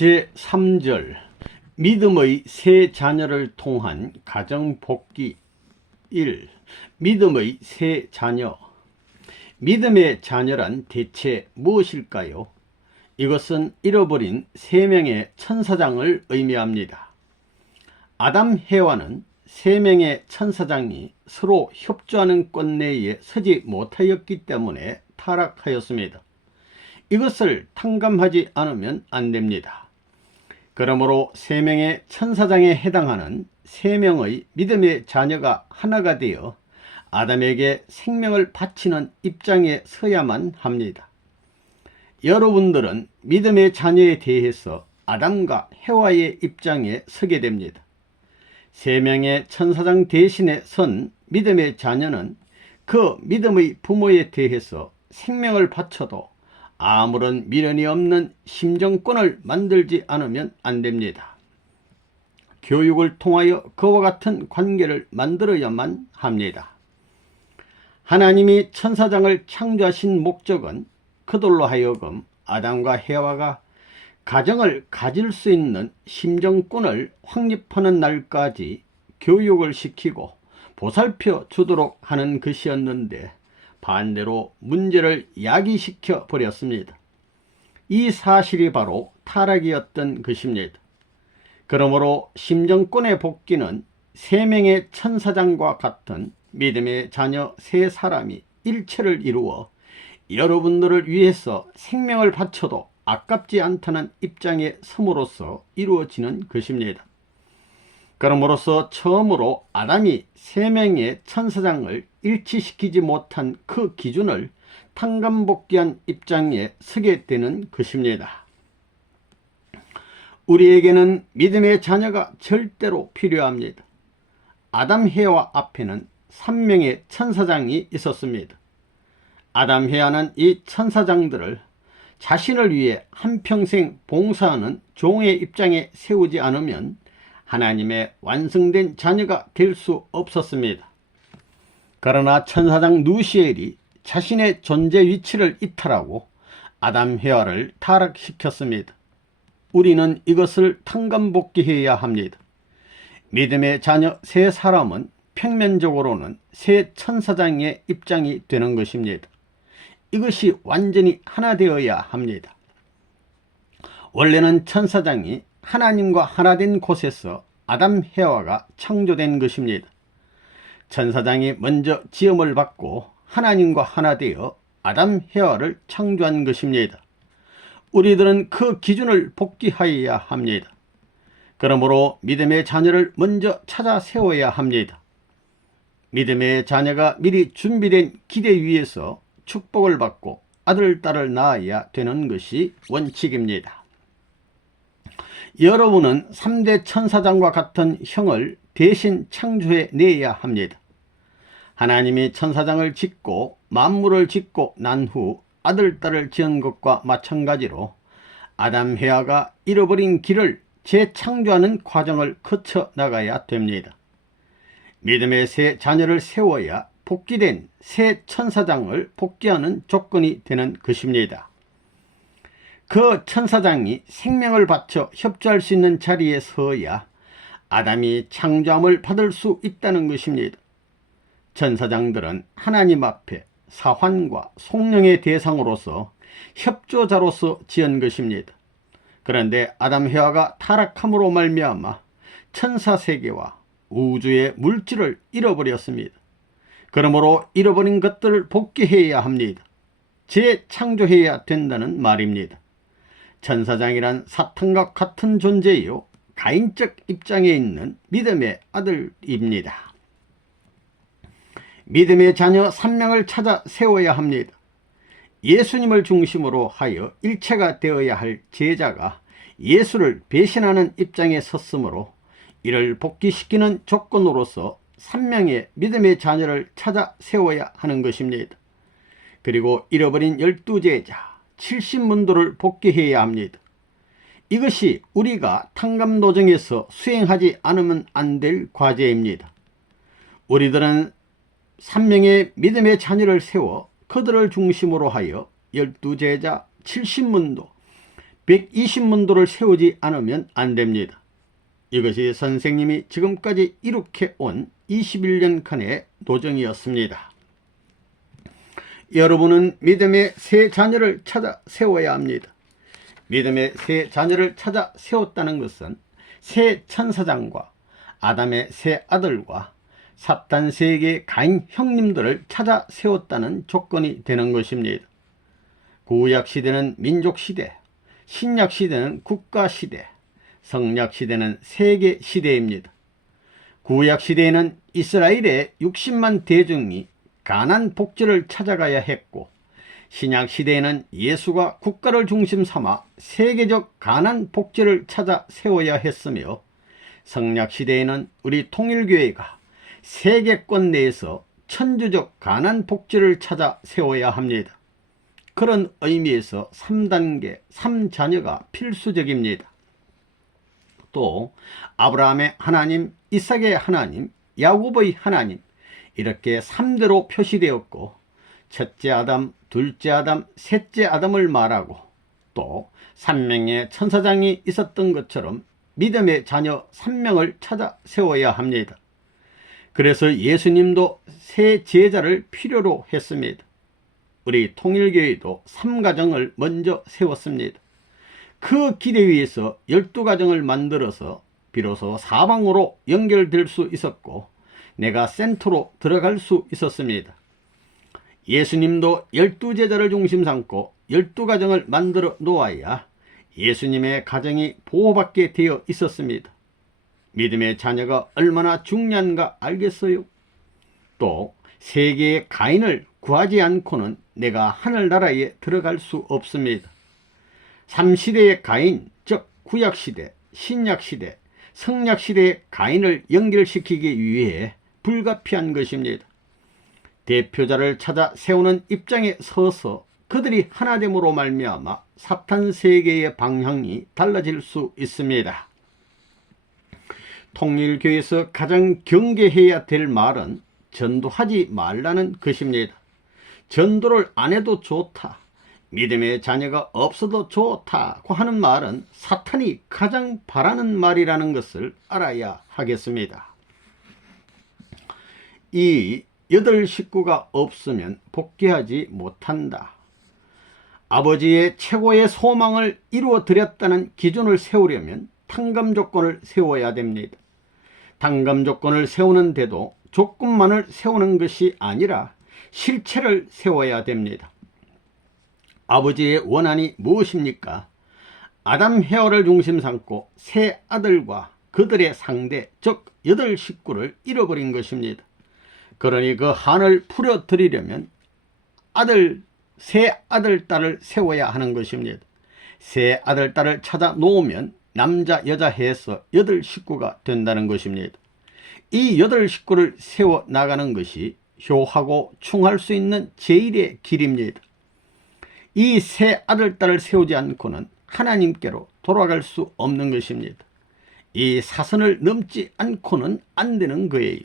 제3절 믿음의 세 자녀를 통한 가정 복귀 1. 믿음의 세 자녀. 믿음의 자녀란 대체 무엇일까요? 이것은 잃어버린 세 명의 천사장을 의미합니다. 아담 해와는 세 명의 천사장이 서로 협조하는 꼰내에 서지 못하였기 때문에 타락하였습니다. 이것을 탕감하지 않으면 안 됩니다. 그러므로 세 명의 천사장에 해당하는 세 명의 믿음의 자녀가 하나가 되어 아담에게 생명을 바치는 입장에 서야만 합니다. 여러분들은 믿음의 자녀에 대해서 아담과 해와의 입장에 서게 됩니다. 세 명의 천사장 대신에 선 믿음의 자녀는 그 믿음의 부모에 대해서 생명을 바쳐도 아무런 미련이 없는 심정권을 만들지 않으면 안 됩니다. 교육을 통하여 그와 같은 관계를 만들어야만 합니다. 하나님이 천사장을 창조하신 목적은 그들로 하여금 아담과 해와가 가정을 가질 수 있는 심정권을 확립하는 날까지 교육을 시키고 보살펴 주도록 하는 것이었는데 반대로 문제를 야기시켜 버렸습니다. 이 사실이 바로 타락이었던 것입니다. 그러므로 심정권의 복귀는 세 명의 천사장과 같은 믿음의 자녀 세 사람이 일체를 이루어 여러분들을 위해서 생명을 바쳐도 아깝지 않다는 입장에 섬으로써 이루어지는 것입니다. 그럼으로써 처음으로 아담이 세 명의 천사장을 일치시키지 못한 그 기준을 탕감복귀한 입장에 서게 되는 것입니다. 우리에게는 믿음의 자녀가 절대로 필요합니다. 아담 해와 앞에는 3명의 천사장이 있었습니다. 아담 해와는 이 천사장들을 자신을 위해 한평생 봉사하는 종의 입장에 세우지 않으면 하나님의 완성된 자녀가 될 수 없었습니다. 그러나 천사장 누시엘이 자신의 존재 위치를 이탈하고 아담 해와를 타락시켰습니다. 우리는 이것을 탕감복귀해야 합니다. 믿음의 자녀 세 사람은 평면적으로는 세 천사장의 입장이 되는 것입니다. 이것이 완전히 하나 되어야 합니다. 원래는 천사장이 하나님과 하나 된 곳에서 아담 해와가 창조된 것입니다. 천사장이 먼저 지음을 받고 하나님과 하나 되어 아담 해와를 창조한 것입니다. 우리들은 그 기준을 복귀하여야 합니다. 그러므로 믿음의 자녀를 먼저 찾아 세워야 합니다. 믿음의 자녀가 미리 준비된 기대 위에서 축복을 받고 아들, 딸을 낳아야 되는 것이 원칙입니다. 여러분은 3대 천사장과 같은 형을 대신 창조해 내야 합니다. 하나님이 천사장을 짓고 만물을 짓고 난 후 아들, 딸을 지은 것과 마찬가지로 아담, 해와가 잃어버린 길을 재창조하는 과정을 거쳐 나가야 됩니다. 믿음의 새 자녀를 세워야 복귀된 새 천사장을 복귀하는 조건이 되는 것입니다. 그 천사장이 생명을 바쳐 협조할 수 있는 자리에 서야 아담이 창조함을 받을 수 있다는 것입니다. 천사장들은 하나님 앞에 사환과 속령의 대상으로서 협조자로서 지은 것입니다. 그런데 아담 해와가 타락함으로 말미암아 천사세계와 우주의 물질을 잃어버렸습니다. 그러므로 잃어버린 것들을 복귀해야 합니다. 재창조해야 된다는 말입니다. 천사장이란 사탄과 같은 존재요, 가인적 입장에 있는 믿음의 아들입니다. 믿음의 자녀 3명을 찾아 세워야 합니다. 예수님을 중심으로 하여 일체가 되어야 할 제자가 예수를 배신하는 입장에 섰으므로 이를 복귀시키는 조건으로서 3명의 믿음의 자녀를 찾아 세워야 하는 것입니다. 그리고 잃어버린 12제자 70문도를 복귀해야 합니다. 이것이 우리가 탕감도정에서 수행하지 않으면 안 될 과제입니다. 우리들은 3명의 믿음의 자녀를 세워 그들을 중심으로 하여 12제자 70문도 120문도를 세우지 않으면 안 됩니다. 이것이 선생님이 지금까지 이룩해 온 21년간의 노정이었습니다. 여러분은 믿음의 새 자녀를 찾아 세워야 합니다. 믿음의 새 자녀를 찾아 세웠다는 것은 새 천사장과 아담의 새 아들과 사탄 세계의 가인 형님들을 찾아 세웠다는 조건이 되는 것입니다. 구약시대는 민족시대, 신약시대는 국가시대, 성약시대는 세계시대입니다. 구약시대에는 이스라엘의 60만 대중이 가나안 복지를 찾아가야 했고, 신약시대에는 예수가 국가를 중심 삼아 세계적 가나안 복지를 찾아 세워야 했으며, 성약시대에는 우리 통일교회가 세계권 내에서 천주적 가나안 복지를 찾아 세워야 합니다. 그런 의미에서 3단계, 3자녀가 필수적입니다. 또 아브라함의 하나님, 이삭의 하나님, 야곱의 하나님, 이렇게 3대로 표시되었고, 첫째 아담, 둘째 아담, 셋째 아담을 말하고, 또 3명의 천사장이 있었던 것처럼 믿음의 자녀 3명을 찾아 세워야 합니다. 그래서 예수님도 새 제자를 필요로 했습니다. 우리 통일교회도 3가정을 먼저 세웠습니다. 그 기대 위에서 12가정을 만들어서 비로소 사방으로 연결될 수 있었고, 내가 센터로 들어갈 수 있었습니다. 예수님도 12제자를 중심 삼고 12가정을 만들어 놓아야 예수님의 가정이 보호받게 되어 있었습니다. 믿음의 자녀가 얼마나 중요한가 알겠어요? 또 세계의 가인을 구하지 않고는 내가 하늘나라에 들어갈 수 없습니다. 3시대의 가인, 즉 구약시대, 신약시대, 성약시대의 가인을 연결시키기 위해 불가피한 것입니다. 대표자를 찾아 세우는 입장에 서서 그들이 하나됨으로 말미암아 사탄 세계의 방향이 달라질 수 있습니다. 통일교에서 가장 경계해야 될 말은 전도하지 말라는 것입니다. 전도를 안 해도 좋다, 믿음의 자녀가 없어도 좋다고 하는 말은 사탄이 가장 바라는 말이라는 것을 알아야 하겠습니다. 이 8 식구가 없으면 복귀하지 못한다. 아버지의 최고의 소망을 이루어 드렸다는 기준을 세우려면 탕감 조건을 세워야 됩니다. 탕감 조건을 세우는데도 조건만을 세우는 것이 아니라 실체를 세워야 됩니다. 아버지의 원한이 무엇입니까? 아담 헤어를 중심 삼고 세 아들과 그들의 상대, 즉 8 식구를 잃어버린 것입니다. 그러니 그 한을 풀어드리려면 세 아들, 딸을 세워야 하는 것입니다. 세 아들, 딸을 찾아 놓으면 남자, 여자 해서 8 식구가 된다는 것입니다. 이 8 식구를 세워 나가는 것이 효하고 충할 수 있는 제1의 길입니다. 이 세 아들, 딸을 세우지 않고는 하나님께로 돌아갈 수 없는 것입니다. 이 사선을 넘지 않고는 안 되는 거예요.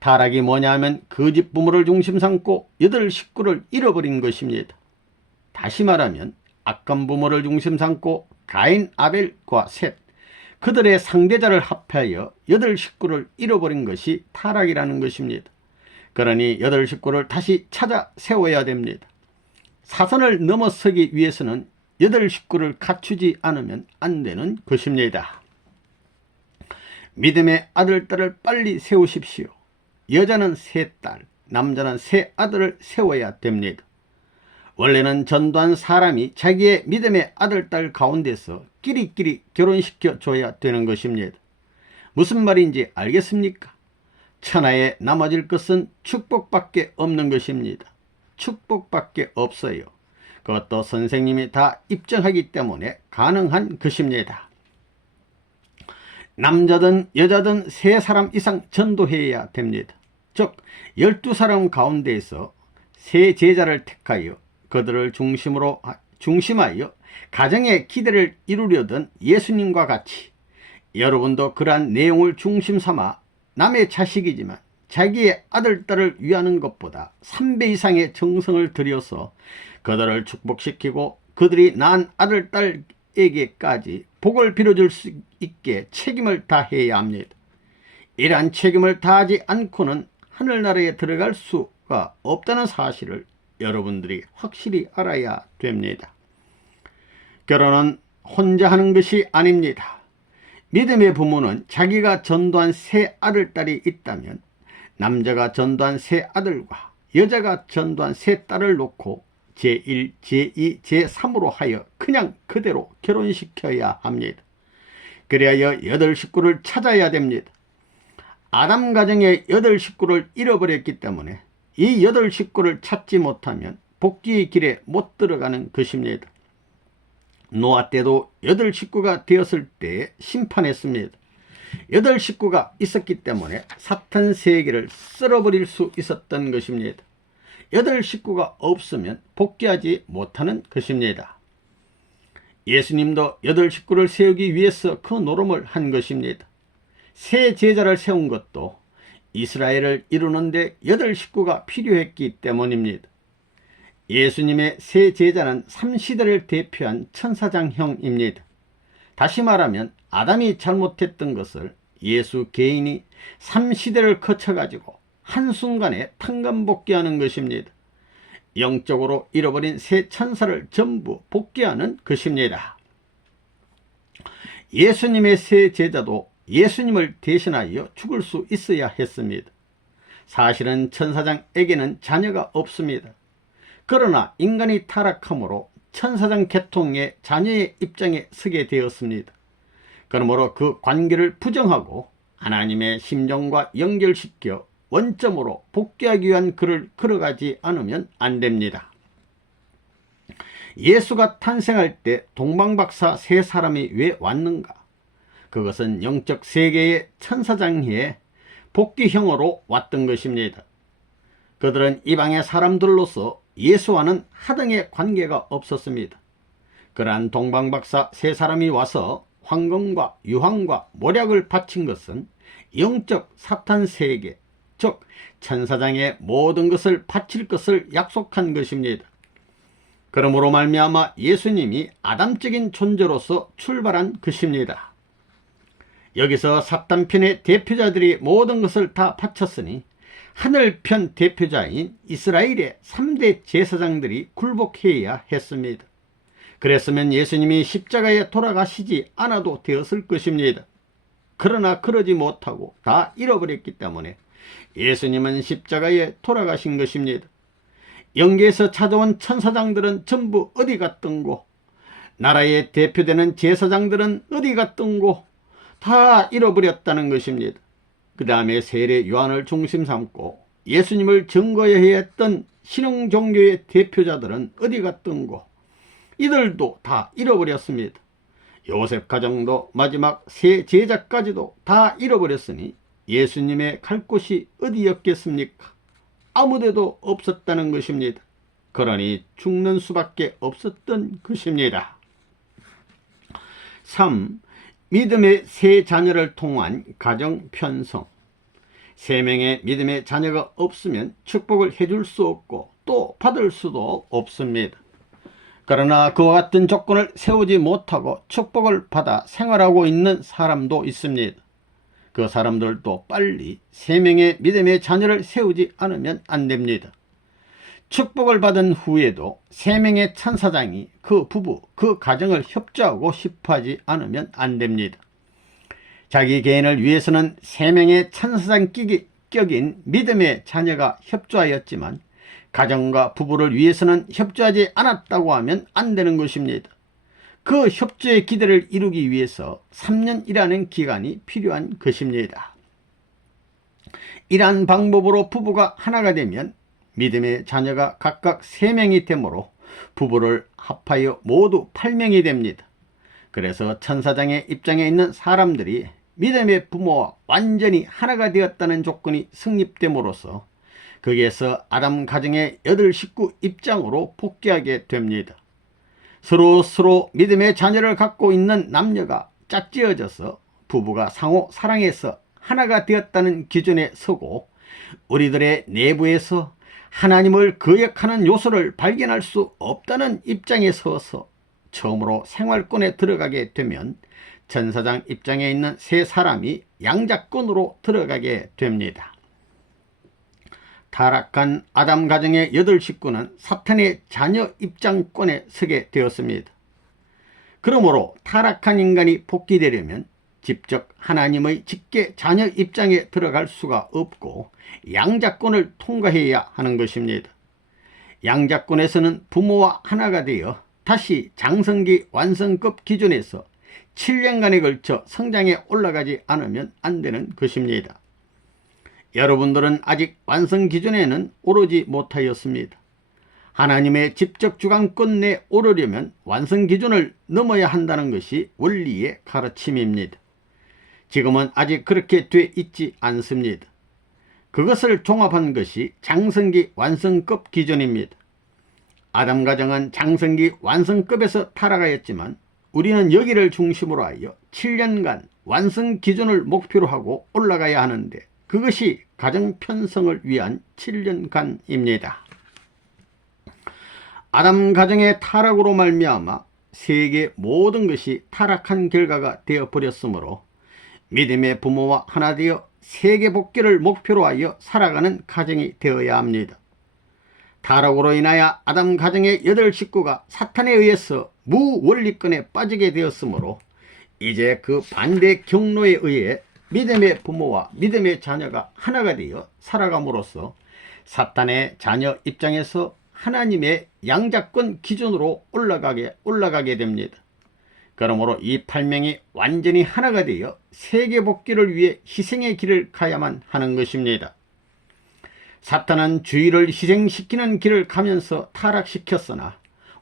타락이 뭐냐면 거짓 부모를 중심 삼고 8 식구를 잃어버린 것입니다. 다시 말하면 악한 부모를 중심 삼고 가인, 아벨과 셋, 그들의 상대자를 합하여 8 식구를 잃어버린 것이 타락이라는 것입니다. 그러니 8 식구를 다시 찾아 세워야 됩니다. 사선을 넘어서기 위해서는 8 식구를 갖추지 않으면 안 되는 것입니다. 믿음의 아들, 딸을 빨리 세우십시오. 여자는 3딸, 남자는 3아들을 세워야 됩니다. 원래는 전도한 사람이 자기의 믿음의 아들, 딸 가운데서 끼리끼리 결혼시켜 줘야 되는 것입니다. 무슨 말인지 알겠습니까? 천하에 남아질 것은 축복밖에 없는 것입니다. 축복밖에 없어요. 그것도 선생님이 다 입증하기 때문에 가능한 것입니다. 남자든 여자든 3사람 이상 전도해야 됩니다. 즉 12사람 가운데에서 3 제자를 택하여 그들을 중심하여 가정의 기대를 이루려던 예수님과 같이 여러분도 그러한 내용을 중심 삼아 남의 자식이지만 자기의 아들, 딸을 위하는 것보다 3배 이상의 정성을 들여서 그들을 축복시키고 그들이 낳은 아들, 딸에게까지 복을 빌어줄 수 있게 책임을 다해야 합니다. 이러한 책임을 다하지 않고는 하늘나라에 들어갈 수가 없다는 사실을 여러분들이 확실히 알아야 됩니다. 결혼은 혼자 하는 것이 아닙니다. 믿음의 부모는 자기가 전도한 새 아들, 딸이 있다면 남자가 전도한 새 아들과 여자가 전도한 새 딸을 놓고 제1, 제2, 제3으로 하여 그냥 그대로 결혼시켜야 합니다. 그래야 8식구를 찾아야 됩니다. 아담 가정의 8식구를 잃어버렸기 때문에 이 8식구를 찾지 못하면 복귀의 길에 못 들어가는 것입니다. 노아 때도 8식구가 되었을 때에 심판했습니다. 8식구가 있었기 때문에 사탄 세계를 쓸어버릴 수 있었던 것입니다. 8식구가 없으면 복귀하지 못하는 것입니다. 예수님도 8식구를 세우기 위해서 그 노름을 한 것입니다. 새 제자를 세운 것도 이스라엘을 이루는데 8식구가 필요했기 때문입니다. 예수님의 새 제자는 3시대를 대표한 천사장형입니다. 다시 말하면 아담이 잘못했던 것을 예수 개인이 3시대를 거쳐가지고 한순간에 탕감복귀하는 것입니다. 영적으로 잃어버린 새 천사를 전부 복귀하는 것입니다. 예수님의 새 제자도 예수님을 대신하여 죽을 수 있어야 했습니다. 사실은 천사장에게는 자녀가 없습니다. 그러나 인간이 타락함으로 천사장 계통의 자녀의 입장에 서게 되었습니다. 그러므로 그 관계를 부정하고 하나님의 심정과 연결시켜 원점으로 복귀하기 위한 길을 걸어가지 않으면 안 됩니다. 예수가 탄생할 때 동방박사 3사람이 왜 왔는가? 그것은 영적 세계의 천사장의 복귀형으로 왔던 것입니다. 그들은 이방의 사람들로서 예수와는 하등의 관계가 없었습니다. 그러한 동방박사 3사람이 와서 황금과 유황과 모략을 바친 것은 영적 사탄 세계, 즉 천사장의 모든 것을 바칠 것을 약속한 것입니다. 그러므로 말미암아 예수님이 아담적인 존재로서 출발한 것입니다. 여기서 사탄편의 대표자들이 모든 것을 다 바쳤으니 하늘편 대표자인 이스라엘의 3대 제사장들이 굴복해야 했습니다. 그랬으면 예수님이 십자가에 돌아가시지 않아도 되었을 것입니다. 그러나 그러지 못하고 다 잃어버렸기 때문에 예수님은 십자가에 돌아가신 것입니다. 영계에서 찾아온 천사장들은 전부 어디 갔던고, 나라의 대표되는 제사장들은 어디 갔던고, 다 잃어버렸다는 것입니다. 그 다음에 세례 요한을 중심 삼고 예수님을 증거해야 했던 신흥 종교의 대표자들은 어디 갔던고, 이들도 다 잃어버렸습니다. 요셉 가정도 마지막 세 제자까지도 다 잃어버렸으니 예수님의 갈 곳이 어디였겠습니까? 아무데도 없었다는 것입니다. 그러니 죽는 수밖에 없었던 것입니다. 3. 믿음의 세 자녀를 통한 가정 편성. 3명의 믿음의 자녀가 없으면 축복을 해줄 수 없고 또 받을 수도 없습니다. 그러나 그와 같은 조건을 세우지 못하고 축복을 받아 생활하고 있는 사람도 있습니다. 그 사람들도 빨리 3명의 믿음의 자녀를 세우지 않으면 안 됩니다. 축복을 받은 후에도 3명의 천사장이 그 부부, 그 가정을 협조하고 싶어하지 않으면 안 됩니다. 자기 개인을 위해서는 3명의 천사장 격인 믿음의 자녀가 협조하였지만 가정과 부부를 위해서는 협조하지 않았다고 하면 안 되는 것입니다. 그 협조의 기대를 이루기 위해서 3년이라는 기간이 필요한 것입니다. 이러한 방법으로 부부가 하나가 되면 믿음의 자녀가 각각 3명이 되므로 부부를 합하여 모두 8명이 됩니다. 그래서 천사장의 입장에 있는 사람들이 믿음의 부모와 완전히 하나가 되었다는 조건이 성립됨으로써 거기에서 아담 가정의 8식구 입장으로 복귀하게 됩니다. 서로 믿음의 자녀를 갖고 있는 남녀가 짝지어져서 부부가 상호 사랑해서 하나가 되었다는 기준에 서고 우리들의 내부에서 하나님을 거역하는 요소를 발견할 수 없다는 입장에 서서 처음으로 생활권에 들어가게 되면 전사장 입장에 있는 세 사람이 양자권으로 들어가게 됩니다. 타락한 아담 가정의 8식구는 사탄의 자녀 입장권에 서게 되었습니다. 그러므로 타락한 인간이 복귀되려면 직접 하나님의 직계 자녀 입장에 들어갈 수가 없고 양자권을 통과해야 하는 것입니다. 양자권에서는 부모와 하나가 되어 다시 장성기 완성급 기준에서 7년간에 걸쳐 성장에 올라가지 않으면 안 되는 것입니다. 여러분들은 아직 완성 기준에는 오르지 못하였습니다. 하나님의 직접 주관권 내에 오르려면 완성 기준을 넘어야 한다는 것이 원리의 가르침입니다. 지금은 아직 그렇게 돼 있지 않습니다. 그것을 종합한 것이 장성기 완성급 기준입니다. 아담 가정은 장성기 완성급에서 타락하였지만 우리는 여기를 중심으로 하여 7년간 완성 기준을 목표로 하고 올라가야 하는데 그것이 가정 편성을 위한 7년간입니다. 아담 가정의 타락으로 말미암아 세계 모든 것이 타락한 결과가 되어버렸으므로 믿음의 부모와 하나 되어 세계 복귀를 목표로 하여 살아가는 가정이 되어야 합니다. 타락으로 인하여 아담 가정의 8식구가 사탄에 의해서 무원리권에 빠지게 되었으므로 이제 그 반대 경로에 의해 믿음의 부모와 믿음의 자녀가 하나가 되어 살아감으로써 사탄의 자녀 입장에서 하나님의 양자권 기준으로 올라가게 됩니다. 그러므로 이 8명이 완전히 하나가 되어 세계 복귀를 위해 희생의 길을 가야만 하는 것입니다. 사탄은 주의를 희생시키는 길을 가면서 타락시켰으나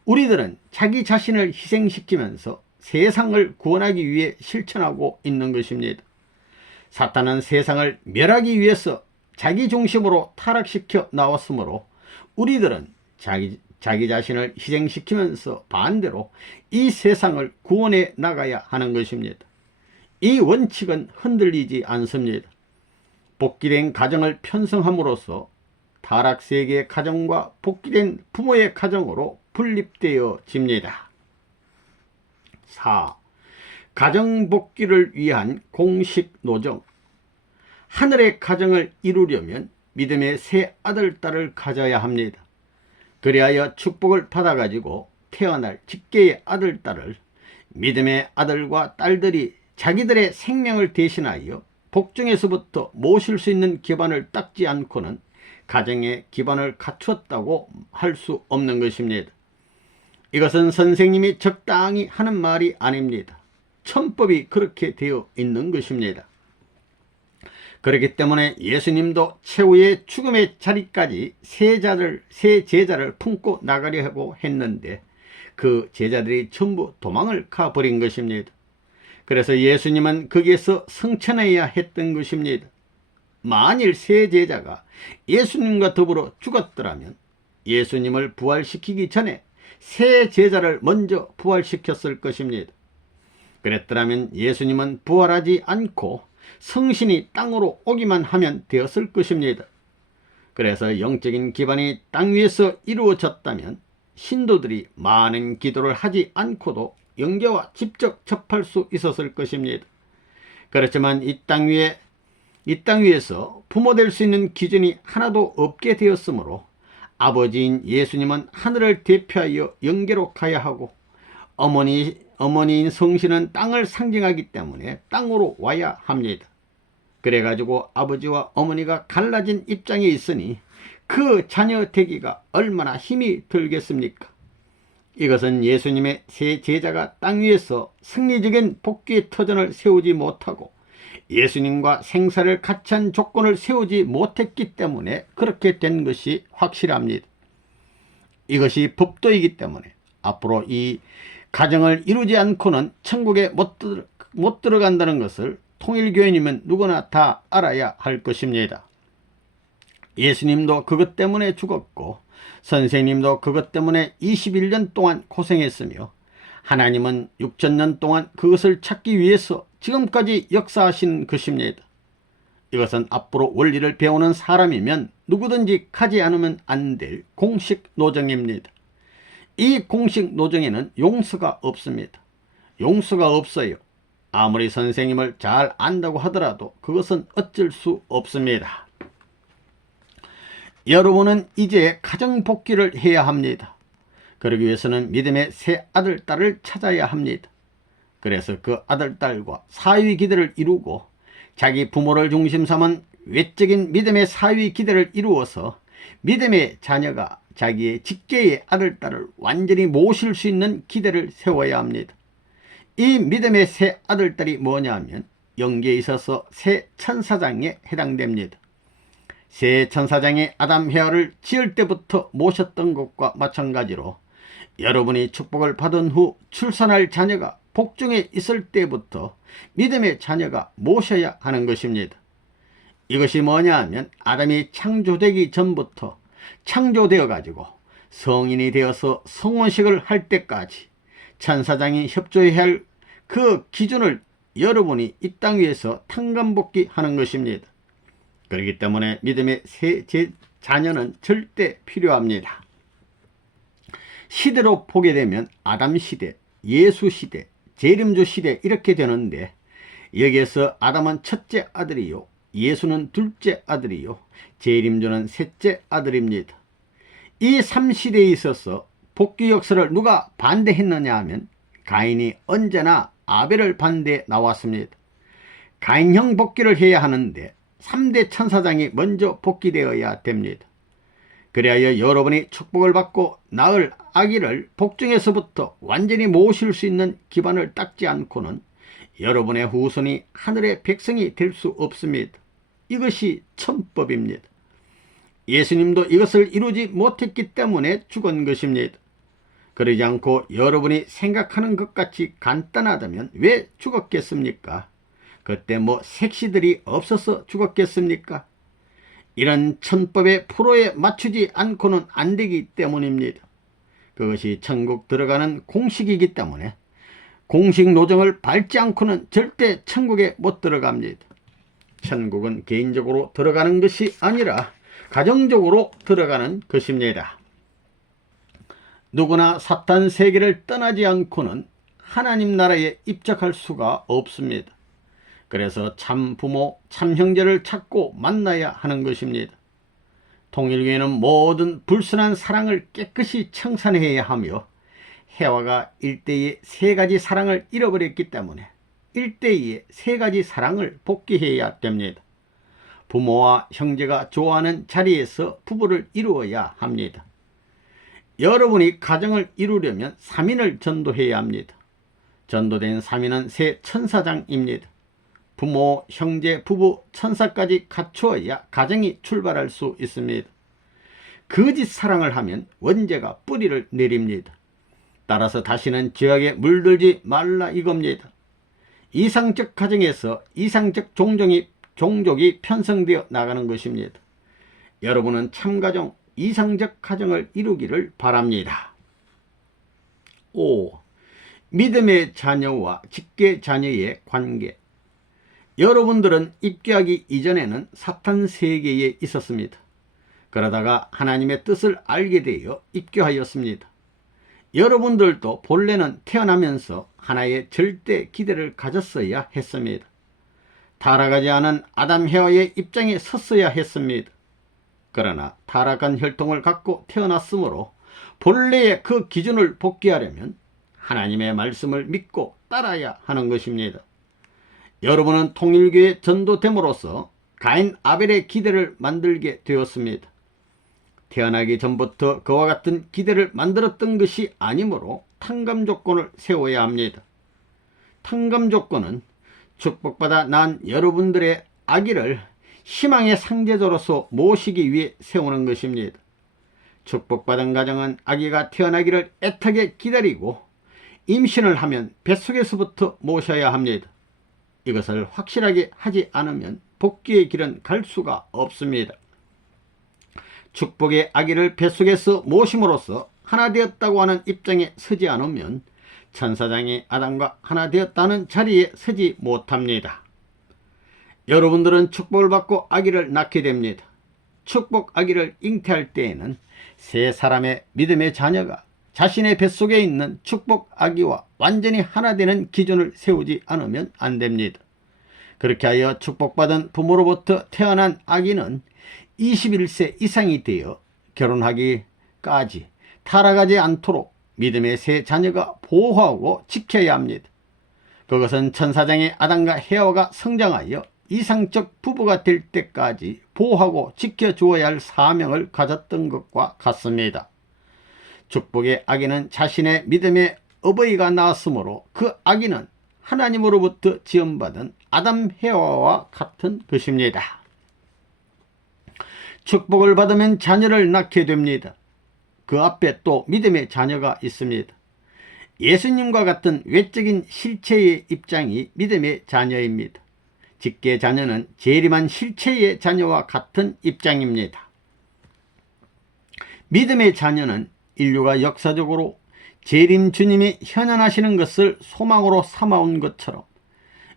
우리들은 자기 자신을 희생시키면서 세상을 구원하기 위해 실천하고 있는 것입니다. 사탄은 세상을 멸하기 위해서 자기 중심으로 타락시켜 나왔으므로 우리들은 자기 자신을 희생시키면서 반대로 이 세상을 구원해 나가야 하는 것입니다. 이 원칙은 흔들리지 않습니다. 복귀된 가정을 편성함으로써 타락세계의 가정과 복귀된 부모의 가정으로 분립되어집니다. 4. 가정복귀를 위한 공식 노정. 하늘의 가정을 이루려면 믿음의 새 아들, 딸을 가져야 합니다. 그리하여 축복을 받아가지고 태어날 직계의 아들, 딸을 믿음의 아들과 딸들이 자기들의 생명을 대신하여 복중에서부터 모실 수 있는 기반을 닦지 않고는 가정의 기반을 갖추었다고 할 수 없는 것입니다. 이것은 선생님이 적당히 하는 말이 아닙니다. 천법이 그렇게 되어 있는 것입니다. 그렇기 때문에 예수님도 최후의 죽음의 자리까지 새 제자를 품고 나가려고 했는데 그 제자들이 전부 도망을 가버린 것입니다. 그래서 예수님은 거기에서 성천해야 했던 것입니다. 만일 새 제자가 예수님과 더불어 죽었더라면 예수님을 부활시키기 전에 새 제자를 먼저 부활시켰을 것입니다. 그랬더라면 예수님은 부활하지 않고 성신이 땅으로 오기만 하면 되었을 것입니다. 그래서 영적인 기반이 땅 위에서 이루어졌다면 신도들이 많은 기도를 하지 않고도 영계와 직접 접할 수 있었을 것입니다. 그렇지만 이 땅 위에서 부모 될 수 있는 기준이 하나도 없게 되었으므로 아버지인 예수님은 하늘을 대표하여 영계로 가야 하고 어머니인 성신은 땅을 상징하기 때문에 땅으로 와야 합니다. 그래가지고 아버지와 어머니가 갈라진 입장에 있으니 그 자녀 되기가 얼마나 힘이 들겠습니까? 이것은 예수님의 새 제자가 땅 위에서 승리적인 복귀의 터전을 세우지 못하고 예수님과 생사를 같이 한 조건을 세우지 못했기 때문에 그렇게 된 것이 확실합니다. 이것이 법도이기 때문에 앞으로 이 가정을 이루지 않고는 천국에 못 들어간다는 것을 통일교인이면 누구나 다 알아야 할 것입니다. 예수님도 그것 때문에 죽었고 선생님도 그것 때문에 21년 동안 고생했으며 하나님은 6,000년 동안 그것을 찾기 위해서 지금까지 역사하신 것입니다. 이것은 앞으로 원리를 배우는 사람이면 누구든지 가지 않으면 안 될 공식 노정입니다. 이 공식 노정에는 용서가 없습니다. 용서가 없어요. 아무리 선생님을 잘 안다고 하더라도 그것은 어쩔 수 없습니다. 여러분은 이제 가정 복귀를 해야 합니다. 그러기 위해서는 믿음의 새 아들, 딸을 찾아야 합니다. 그래서 그 아들, 딸과 사위 기대를 이루고 자기 부모를 중심 삼은 외적인 믿음의 사위 기대를 이루어서 믿음의 자녀가 자기의 직계의 아들, 딸을 완전히 모실 수 있는 기대를 세워야 합니다. 이 믿음의 새 아들, 딸이 뭐냐면 영계에 있어서 새 천사장에 해당됩니다. 새 천사장이 아담 헤아를 지을 때부터 모셨던 것과 마찬가지로 여러분이 축복을 받은 후 출산할 자녀가 복중에 있을 때부터 믿음의 자녀가 모셔야 하는 것입니다. 이것이 뭐냐 하면 아담이 창조되기 전부터 창조되어 가지고 성인이 되어서 성혼식을 할 때까지 천사장이 협조해야 할 그 기준을 여러분이 이 땅 위에서 탕감복귀하는 것입니다. 그렇기 때문에 믿음의 새 자녀는 절대 필요합니다. 시대로 보게 되면 아담 시대, 예수 시대, 재림주 시대 이렇게 되는데 여기에서 아담은 첫째 아들이요, 예수는 둘째 아들이요, 재림주는 셋째 아들입니다. 이 3시대에 있어서 복귀 역사를 누가 반대했느냐 하면 가인이 언제나 아벨을 반대해 나왔습니다. 가인형 복귀를 해야 하는데 3대 천사장이 먼저 복귀되어야 됩니다. 그래야 여러분이 축복을 받고 낳을 아기를 복중에서부터 완전히 모실 수 있는 기반을 닦지 않고는 여러분의 후손이 하늘의 백성이 될 수 없습니다. 이것이 천법입니다. 예수님도 이것을 이루지 못했기 때문에 죽은 것입니다. 그러지 않고 여러분이 생각하는 것 같이 간단하다면 왜 죽었겠습니까? 그때 뭐 색시들이 없어서 죽었겠습니까? 이런 천법의 프로에 맞추지 않고는 안 되기 때문입니다. 그것이 천국 들어가는 공식이기 때문에 공식 노정을 밟지 않고는 절대 천국에 못 들어갑니다. 천국은 개인적으로 들어가는 것이 아니라 가정적으로 들어가는 것입니다. 누구나 사탄 세계를 떠나지 않고는 하나님 나라에 입적할 수가 없습니다. 그래서 참 부모, 참 형제를 찾고 만나야 하는 것입니다. 통일교회는 모든 불순한 사랑을 깨끗이 청산해야 하며 해와가 일대의 세 가지 사랑을 잃어버렸기 때문에 일대의 세 가지 사랑을 복귀해야 됩니다. 부모와 형제가 좋아하는 자리에서 부부를 이루어야 합니다. 여러분이 가정을 이루려면 3인을 전도해야 합니다. 전도된 3인은 새 천사장입니다. 부모, 형제, 부부, 천사까지 갖추어야 가정이 출발할 수 있습니다. 거짓 사랑을 하면 원죄가 뿌리를 내립니다. 따라서 다시는 죄악에 물들지 말라 이겁니다. 이상적 가정에서 이상적 종족이 편성되어 나가는 것입니다. 여러분은 참가정, 이상적 가정을 이루기를 바랍니다. 5. 믿음의 자녀와 직계 자녀의 관계. 여러분들은 입교하기 이전에는 사탄 세계에 있었습니다. 그러다가 하나님의 뜻을 알게 되어 입교하였습니다. 여러분들도 본래는 태어나면서 하나의 절대 기대를 가졌어야 했습니다. 타락하지 않은 아담 헤와의 입장에 섰어야 했습니다. 그러나 타락한 혈통을 갖고 태어났으므로 본래의 그 기준을 복귀하려면 하나님의 말씀을 믿고 따라야 하는 것입니다. 여러분은 통일교회 전도됨으로써 가인 아벨의 기대를 만들게 되었습니다. 태어나기 전부터 그와 같은 기대를 만들었던 것이 아니므로 탕감 조건을 세워야 합니다. 탕감 조건은 축복받아 난 여러분들의 아기를 희망의 상대자로서 모시기 위해 세우는 것입니다. 축복받은 가정은 아기가 태어나기를 애타게 기다리고 임신을 하면 뱃속에서부터 모셔야 합니다. 이것을 확실하게 하지 않으면 복귀의 길은 갈 수가 없습니다. 축복의 아기를 뱃속에서 모심으로써 하나 되었다고 하는 입장에 서지 않으면 천사장이 아담과 하나 되었다는 자리에 서지 못합니다. 여러분들은 축복을 받고 아기를 낳게 됩니다. 축복 아기를 잉태할 때에는 세 사람의 믿음의 자녀가 자신의 뱃속에 있는 축복 아기와 완전히 하나 되는 기준을 세우지 않으면 안 됩니다. 그렇게 하여 축복받은 부모로부터 태어난 아기는 21세 이상이 되어 결혼하기까지 타락하지 않도록 믿음의 세 자녀가 보호하고 지켜야 합니다. 그것은 천사장의 아담과 헤와가 성장하여 이상적 부부가 될 때까지 보호하고 지켜주어야 할 사명을 가졌던 것과 같습니다. 축복의 아기는 자신의 믿음의 어버이가 낳았으므로 그 아기는 하나님으로부터 지음받은 아담 헤와와 같은 것입니다. 축복을 받으면 자녀를 낳게 됩니다. 그 앞에 또 믿음의 자녀가 있습니다. 예수님과 같은 외적인 실체의 입장이 믿음의 자녀입니다. 직계 자녀는 재림한 실체의 자녀와 같은 입장입니다. 믿음의 자녀는 인류가 역사적으로 재림 주님이 현현하시는 것을 소망으로 삼아온 것처럼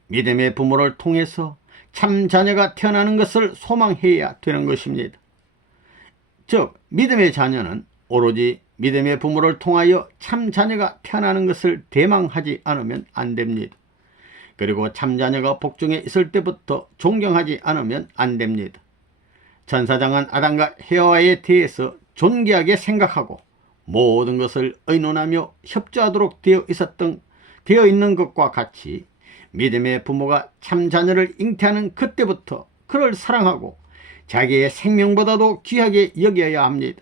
믿음의 부모를 통해서 참 자녀가 태어나는 것을 소망해야 되는 것입니다. 즉 믿음의 자녀는 오로지 믿음의 부모를 통하여 참 자녀가 태어나는 것을 대망하지 않으면 안 됩니다. 그리고 참 자녀가 복중에 있을 때부터 존경하지 않으면 안 됩니다. 천사장은 아담과 헤와에 대해서 존귀하게 생각하고 모든 것을 의논하며 협조하도록 되어 있는 것과 같이 믿음의 부모가 참 자녀를 잉태하는 그때부터 그를 사랑하고 자기의 생명보다도 귀하게 여겨야 합니다.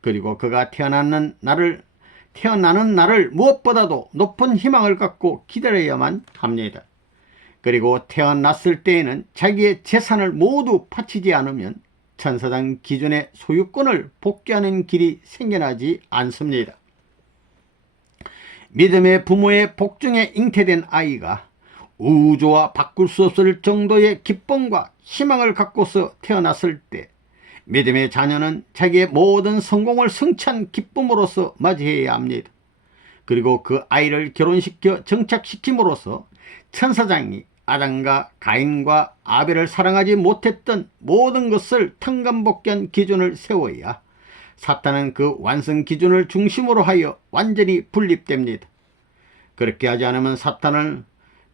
그리고 그가 태어나는 날을 무엇보다도 높은 희망을 갖고 기다려야만 합니다. 그리고 태어났을 때에는 자기의 재산을 모두 바치지 않으면 천사장 기준의 소유권을 복귀하는 길이 생겨나지 않습니다. 믿음의 부모의 복중에 잉태된 아이가 우주와 바꿀 수 없을 정도의 기쁨과 희망을 갖고서 태어났을 때 믿음의 자녀는 자기의 모든 성공을 성취한 기쁨으로써 맞이해야 합니다. 그리고 그 아이를 결혼시켜 정착시킴으로써 천사장이 아담과 가인과 아벨을 사랑하지 못했던 모든 것을 탕감복귀한 기준을 세워야 사탄은 그 완성 기준을 중심으로 하여 완전히 분립됩니다. 그렇게 하지 않으면 사탄을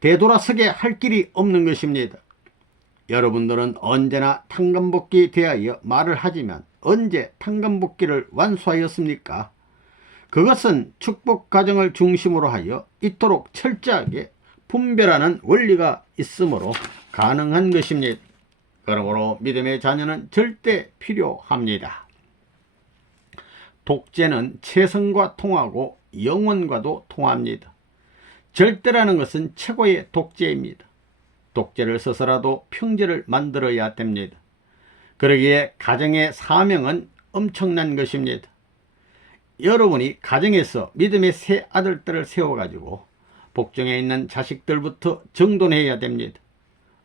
되돌아서게 할 길이 없는 것입니다. 여러분들은 언제나 탕감복귀에 대하여 말을 하지만 언제 탕감복귀를 완수하였습니까? 그것은 축복 가정을 중심으로 하여 이토록 철저하게 분별하는 원리가 있으므로 가능한 것입니다. 그러므로 믿음의 자녀는 절대 필요합니다. 독재는 체성과 통하고 영원과도 통합니다. 절대라는 것은 최고의 독재입니다. 독재를 써서라도 평제를 만들어야 됩니다. 그러기에 가정의 사명은 엄청난 것입니다. 여러분이 가정에서 믿음의 새 아들들을 세워가지고 복중에 있는 자식들부터 정돈해야 됩니다.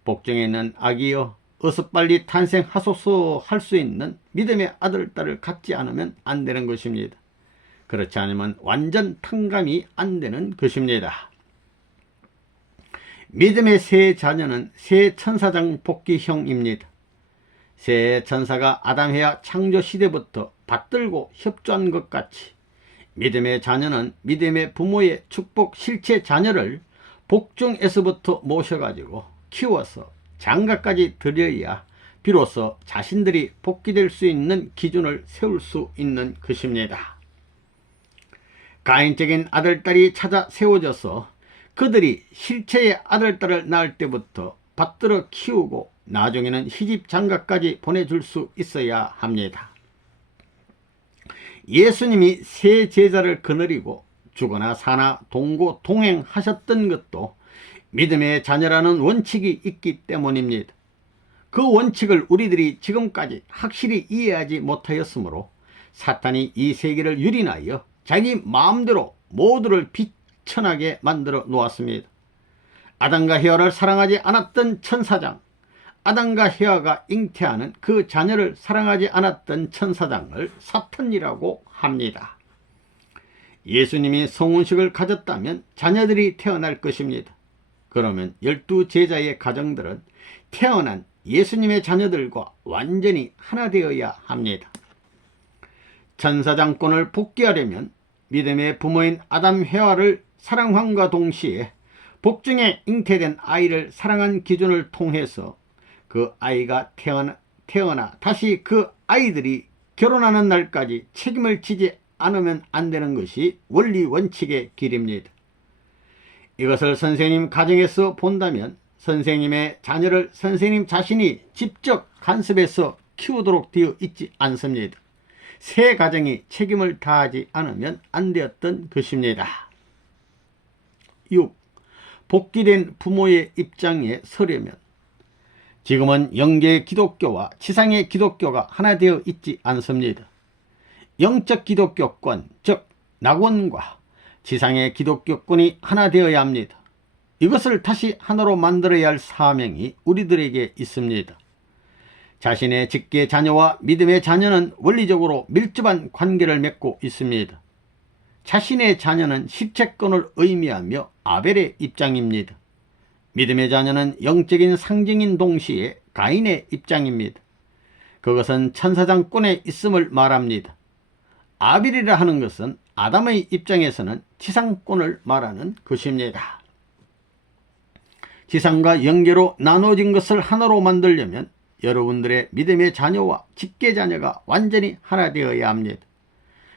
복중에 있는 아기여 어서 빨리 탄생하소서 할 수 있는 믿음의 아들딸을 갖지 않으면 안 되는 것입니다. 그렇지 않으면 완전 탕감이 안 되는 것입니다. 믿음의 새 자녀는 새 천사장 복귀형입니다. 새 천사가 아담헤와 창조 시대부터 받들고 협조한 것 같이 믿음의 자녀는 믿음의 부모의 축복 실체 자녀를 복중에서부터 모셔가지고 키워서 장가까지 들여야 비로소 자신들이 복귀될 수 있는 기준을 세울 수 있는 것입니다. 가인적인 아들딸이 찾아 세워져서 그들이 실체의 아들딸을 낳을 때부터 받들어 키우고 나중에는 시집 장가까지 보내줄 수 있어야 합니다. 예수님이 세 제자를 거느리고 죽거나 사나 동고 동행하셨던 것도 믿음의 자녀라는 원칙이 있기 때문입니다. 그 원칙을 우리들이 지금까지 확실히 이해하지 못하였으므로 사탄이 이 세계를 유린하여 자기 마음대로 모두를 비천하게 만들어 놓았습니다. 아담과 헤와를 사랑하지 않았던 천사장, 아담과 헤와가 잉태하는 그 자녀를 사랑하지 않았던 천사장을 사탄이라고 합니다. 예수님이 성혼식을 가졌다면 자녀들이 태어날 것입니다. 그러면 12 제자의 가정들은 태어난 예수님의 자녀들과 완전히 하나 되어야 합니다. 천사장권을 복귀하려면 믿음의 부모인 아담 해와를 사랑함과 동시에 복중에 잉태된 아이를 사랑한 기준을 통해서 그 아이가 태어나 다시 그 아이들이 결혼하는 날까지 책임을 지지 않으면 안 되는 것이 원리 원칙의 길입니다. 이것을 선생님 가정에서 본다면 선생님의 자녀를 선생님 자신이 직접 간섭해서 키우도록 되어 있지 않습니다. 새 가정이 책임을 다하지 않으면 안 되었던 것입니다. 6. 복귀된 부모의 입장에 서려면 지금은 영계 기독교와 지상의 기독교가 하나 되어 있지 않습니다. 영적 기독교권, 즉 낙원과 지상의 기독교권이 하나 되어야 합니다. 이것을 다시 하나로 만들어야 할 사명이 우리들에게 있습니다. 자신의 직계 자녀와 믿음의 자녀는 원리적으로 밀접한 관계를 맺고 있습니다. 자신의 자녀는 십체권을 의미하며 아벨의 입장입니다. 믿음의 자녀는 영적인 상징인 동시에 가인의 입장입니다. 그것은 천사장권에 있음을 말합니다. 아벨이라 하는 것은 아담의 입장에서는 지상권을 말하는 것입니다. 지상과 영계로 나눠진 것을 하나로 만들려면 여러분들의 믿음의 자녀와 직계 자녀가 완전히 하나 되어야 합니다.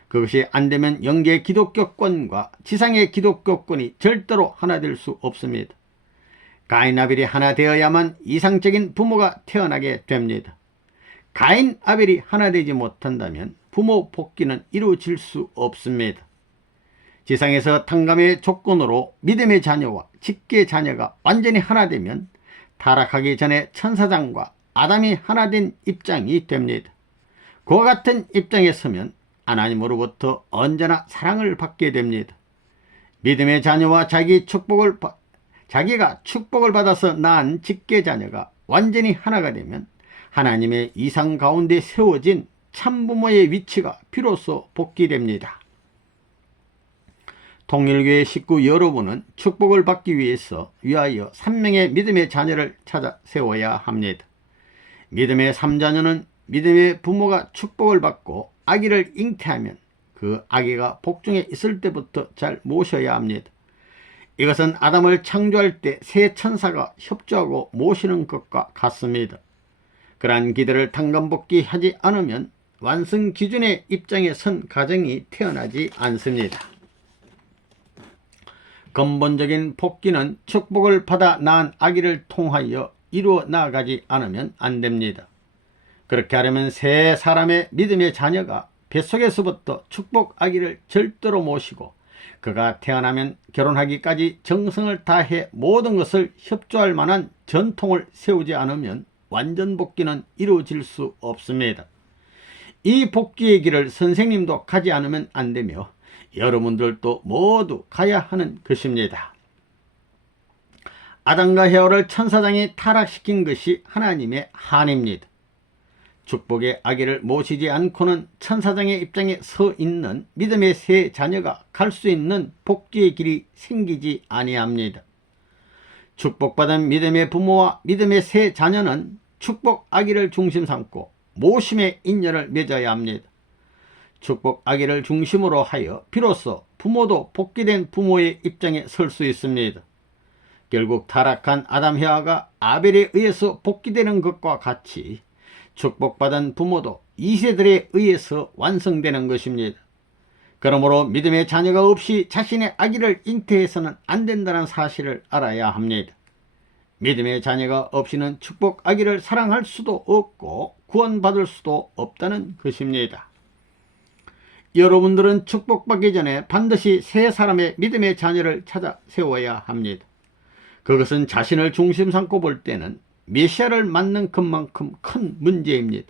그것이 안되면 영계 기독교권과 지상의 기독교권이 절대로 하나 될 수 없습니다. 가인 아벨이 하나 되어야만 이상적인 부모가 태어나게 됩니다. 가인 아벨이 하나 되지 못한다면 부모 복귀는 이루어질 수 없습니다. 지상에서 탕감의 조건으로 믿음의 자녀와 직계 자녀가 완전히 하나 되면 타락하기 전에 천사장과 아담이 하나 된 입장이 됩니다. 그와 같은 입장에 서면 하나님으로부터 언제나 사랑을 받게 됩니다. 믿음의 자녀와 자기가 축복을 받아서 낳은 직계 자녀가 완전히 하나가 되면 하나님의 이상 가운데 세워진 참부모의 위치가 비로소 복귀됩니다. 통일교회 식구 여러분은 축복을 받기 위하여 3명의 믿음의 자녀를 찾아 세워야 합니다. 믿음의 3자녀는 믿음의 부모가 축복을 받고 아기를 잉태하면 그 아기가 복중에 있을 때부터 잘 모셔야 합니다. 이것은 아담을 창조할 때 새 천사가 협조하고 모시는 것과 같습니다. 그러한 기대를 탕감복귀하지 않으면 완성 기준의 입장에 선 가정이 태어나지 않습니다. 근본적인 복귀는 축복을 받아 낳은 아기를 통하여 이루어 나가지 않으면 안 됩니다. 그렇게 하려면 세 사람의 믿음의 자녀가 뱃속에서부터 축복 아기를 절대로 모시고 그가 태어나면 결혼하기까지 정성을 다해 모든 것을 협조할 만한 전통을 세우지 않으면 완전 복귀는 이루어질 수 없습니다. 이 복귀의 길을 선생님도 가지 않으면 안 되며 여러분들도 모두 가야 하는 것입니다. 아담과 헤와를 천사장이 타락시킨 것이 하나님의 한입니다. 축복의 아기를 모시지 않고는 천사장의 입장에 서 있는 믿음의 새 자녀가 갈 수 있는 복귀의 길이 생기지 아니합니다. 축복받은 믿음의 부모와 믿음의 새 자녀는 축복 아기를 중심 삼고 모심의 인연을 맺어야 합니다. 축복 아기를 중심으로 하여 비로소 부모도 복귀된 부모의 입장에 설 수 있습니다. 결국 타락한 아담 헤와가 아벨에 의해서 복귀되는 것과 같이 축복받은 부모도 2세들에 의해서 완성되는 것입니다. 그러므로 믿음의 자녀가 없이 자신의 아기를 잉태해서는 안 된다는 사실을 알아야 합니다. 믿음의 자녀가 없이는 축복 아기를 사랑할 수도 없고 구원받을 수도 없다는 것입니다. 여러분들은 축복받기 전에 반드시 세 사람의 믿음의 자녀를 찾아 세워야 합니다. 그것은 자신을 중심 삼고 볼 때는 메시아를 맞는 것만큼 큰 문제입니다.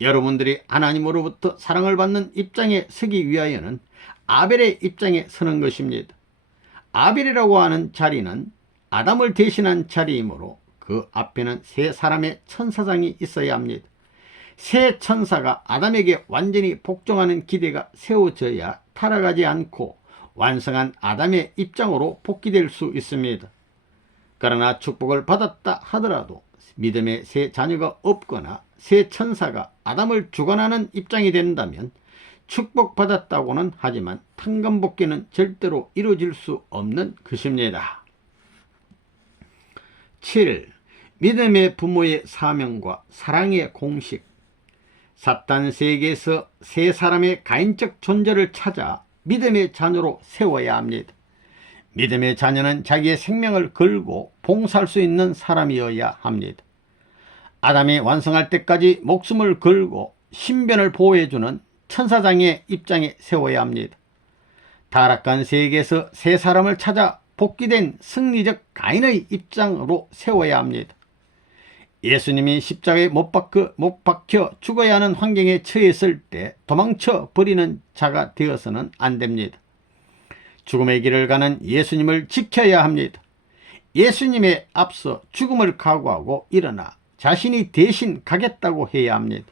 여러분들이 하나님으로부터 사랑을 받는 입장에 서기 위하여는 아벨의 입장에 서는 것입니다. 아벨이라고 하는 자리는 아담을 대신한 자리이므로 그 앞에는 세 사람의 천사장이 있어야 합니다. 새 천사가 아담에게 완전히 복종하는 기대가 세워져야 타락하지 않고 완성한 아담의 입장으로 복귀될 수 있습니다. 그러나 축복을 받았다 하더라도 믿음의 새 자녀가 없거나 새 천사가 아담을 주관하는 입장이 된다면 축복받았다고는 하지만 탕감복귀는 절대로 이루어질 수 없는 것입니다. 7. 믿음의 부모의 사명과 사랑의 공식. 사탄 세계에서 세 사람의 가인적 존재를 찾아 믿음의 자녀로 세워야 합니다. 믿음의 자녀는 자기의 생명을 걸고 봉사할 수 있는 사람이어야 합니다. 아담이 완성할 때까지 목숨을 걸고 신변을 보호해주는 천사장의 입장에 세워야 합니다. 타락한 세계에서 세 사람을 찾아 복귀된 승리적 가인의 입장으로 세워야 합니다. 예수님이 십자가에 못 박혀 죽어야 하는 환경에 처했을 때 도망쳐 버리는 자가 되어서는 안 됩니다. 죽음의 길을 가는 예수님을 지켜야 합니다. 예수님에 앞서 죽음을 각오하고 일어나 자신이 대신 가겠다고 해야 합니다.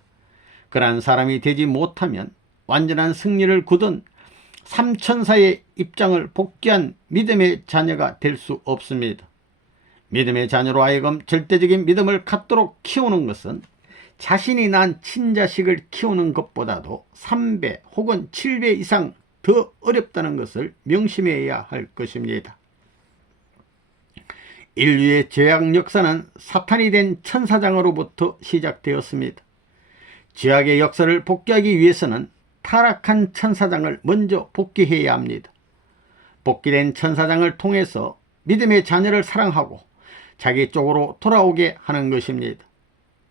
그러한 사람이 되지 못하면 완전한 승리를 거둔 삼천사의 입장을 복귀한 믿음의 자녀가 될 수 없습니다. 믿음의 자녀로 하여금 절대적인 믿음을 갖도록 키우는 것은 자신이 낳은 친자식을 키우는 것보다도 3배 혹은 7배 이상 더 어렵다는 것을 명심해야 할 것입니다. 인류의 죄악 역사는 사탄이 된 천사장으로부터 시작되었습니다. 죄악의 역사를 복귀하기 위해서는 타락한 천사장을 먼저 복귀해야 합니다. 복귀된 천사장을 통해서 믿음의 자녀를 사랑하고 자기 쪽으로 돌아오게 하는 것입니다.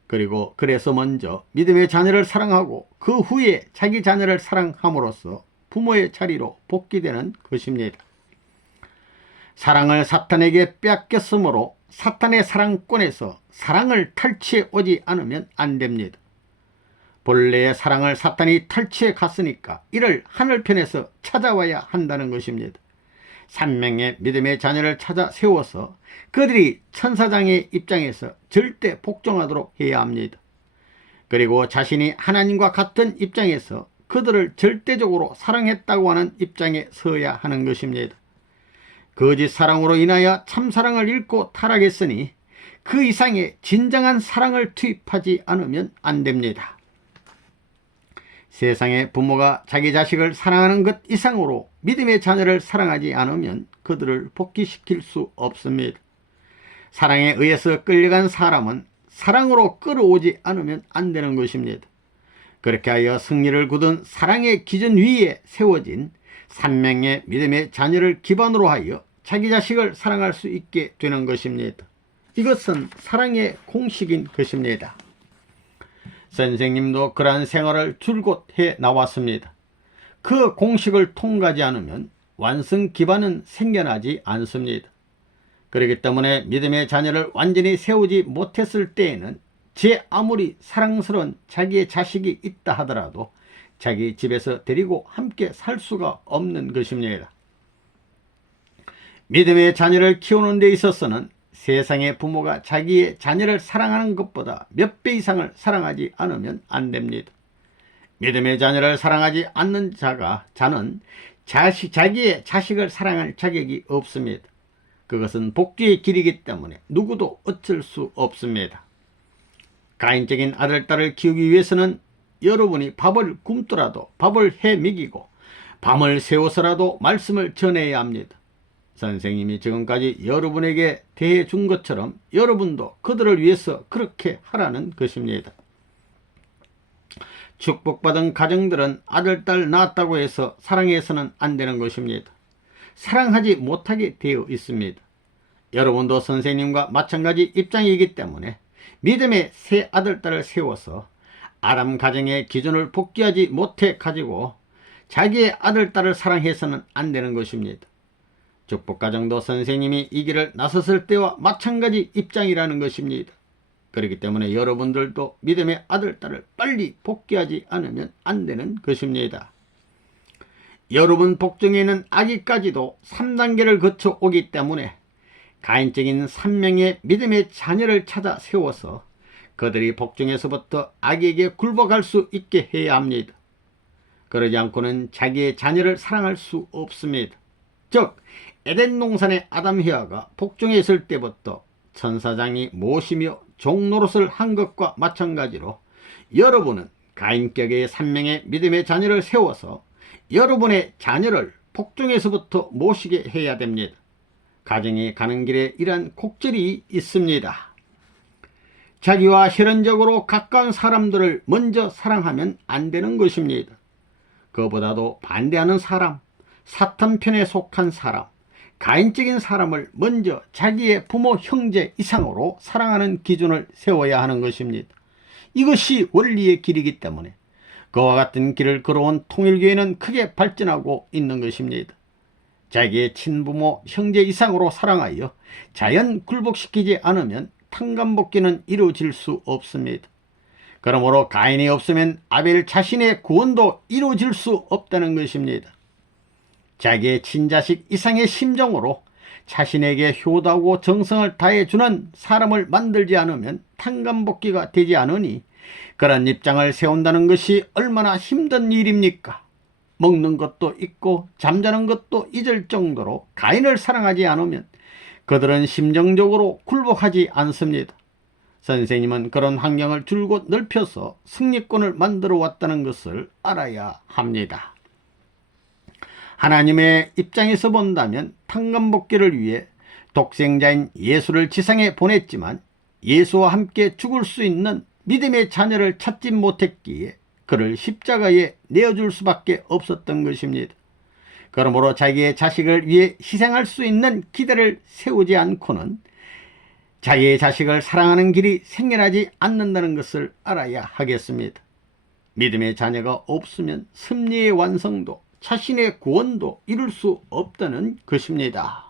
그리고 그래서 먼저 믿음의 자녀를 사랑하고 그 후에 자기 자녀를 사랑함으로써 부모의 자리로 복귀되는 것입니다. 사랑을 사탄에게 빼앗겼으므로 사탄의 사랑권에서 사랑을 탈취해 오지 않으면 안 됩니다. 본래의 사랑을 사탄이 탈취해 갔으니까 이를 하늘편에서 찾아와야 한다는 것입니다. 3명의 믿음의 자녀를 찾아 세워서 그들이 천사장의 입장에서 절대 복종하도록 해야 합니다. 그리고 자신이 하나님과 같은 입장에서 그들을 절대적으로 사랑했다고 하는 입장에 서야 하는 것입니다. 거짓 사랑으로 인하여 참사랑을 잃고 타락했으니 그 이상의 진정한 사랑을 투입하지 않으면 안 됩니다. 세상의 부모가 자기 자식을 사랑하는 것 이상으로 믿음의 자녀를 사랑하지 않으면 그들을 복귀시킬 수 없습니다. 사랑에 의해서 끌려간 사람은 사랑으로 끌어오지 않으면 안 되는 것입니다. 그렇게 하여 승리를 거둔 사랑의 기준 위에 세워진 3명의 믿음의 자녀를 기반으로 하여 자기 자식을 사랑할 수 있게 되는 것입니다. 이것은 사랑의 공식인 것입니다. 선생님도 그러한 생활을 줄곧 해 나왔습니다. 그 공식을 통과하지 않으면 완성 기반은 생겨나지 않습니다. 그렇기 때문에 믿음의 자녀를 완전히 세우지 못했을 때에는 제 아무리 사랑스러운 자기의 자식이 있다 하더라도 자기 집에서 데리고 함께 살 수가 없는 것입니다. 믿음의 자녀를 키우는 데 있어서는 세상의 부모가 자기의 자녀를 사랑하는 것보다 몇 배 이상을 사랑하지 않으면 안 됩니다. 믿음의 자녀를 사랑하지 않는 자는 자기의 자식을 사랑할 자격이 없습니다. 그것은 복귀의 길이기 때문에 누구도 어쩔 수 없습니다. 가인적인 아들, 딸을 키우기 위해서는 여러분이 밥을 굶더라도 밥을 해 먹이고 밤을 새워서라도 말씀을 전해야 합니다. 선생님이 지금까지 여러분에게 대해 준 것처럼 여러분도 그들을 위해서 그렇게 하라는 것입니다. 축복받은 가정들은 아들, 딸 낳았다고 해서 사랑해서는 안 되는 것입니다. 사랑하지 못하게 되어 있습니다. 여러분도 선생님과 마찬가지 입장이기 때문에 믿음의 새 아들, 딸을 세워서 아담 가정의 기준을 복귀하지 못해 가지고 자기의 아들, 딸을 사랑해서는 안 되는 것입니다. 축복가정도 선생님이 이 길을 나섰을 때와 마찬가지 입장이라는 것입니다. 그렇기 때문에 여러분들도 믿음의 아들, 딸을 빨리 복귀하지 않으면 안 되는 것입니다. 여러분 복중에는 아기까지도 3단계를 거쳐 오기 때문에 가인적인 3명의 믿음의 자녀를 찾아 세워서 그들이 복중에서부터 아기에게 굴복할 수 있게 해야 합니다. 그러지 않고는 자기의 자녀를 사랑할 수 없습니다. 즉 에덴 동산의 아담 헤아가 복중에 있을 때부터 천사장이 모시며 종노릇을 한 것과 마찬가지로 여러분은 가인격의 3명의 믿음의 자녀를 세워서 여러분의 자녀를 복중에서부터 모시게 해야 됩니다. 가정이 가는 길에 이러한 곡절이 있습니다. 자기와 혈연적으로 가까운 사람들을 먼저 사랑하면 안 되는 것입니다. 그보다도 반대하는 사람, 사탄 편에 속한 사람, 가인적인 사람을 먼저 자기의 부모, 형제 이상으로 사랑하는 기준을 세워야 하는 것입니다. 이것이 원리의 길이기 때문에 그와 같은 길을 걸어온 통일교회는 크게 발전하고 있는 것입니다. 자기의 친부모, 형제 이상으로 사랑하여 자연 굴복시키지 않으면 탕감복귀는 이루어질 수 없습니다. 그러므로 가인이 없으면 아벨 자신의 구원도 이루어질 수 없다는 것입니다. 자기의 친자식 이상의 심정으로 자신에게 효도하고 정성을 다해주는 사람을 만들지 않으면 탕감복귀가 되지 않으니 그런 입장을 세운다는 것이 얼마나 힘든 일입니까? 먹는 것도 잊고 잠자는 것도 잊을 정도로 가인을 사랑하지 않으면 그들은 심정적으로 굴복하지 않습니다. 선생님은 그런 환경을 줄곧 넓혀서 승리권을 만들어 왔다는 것을 알아야 합니다. 하나님의 입장에서 본다면 탕감복귀를 위해 독생자인 예수를 지상에 보냈지만 예수와 함께 죽을 수 있는 믿음의 자녀를 찾지 못했기에 그를 십자가에 내어줄 수밖에 없었던 것입니다. 그러므로 자기의 자식을 위해 희생할 수 있는 기대를 세우지 않고는 자기의 자식을 사랑하는 길이 생겨나지 않는다는 것을 알아야 하겠습니다. 믿음의 자녀가 없으면 승리의 완성도, 자신의 구원도 이룰 수 없다는 것입니다.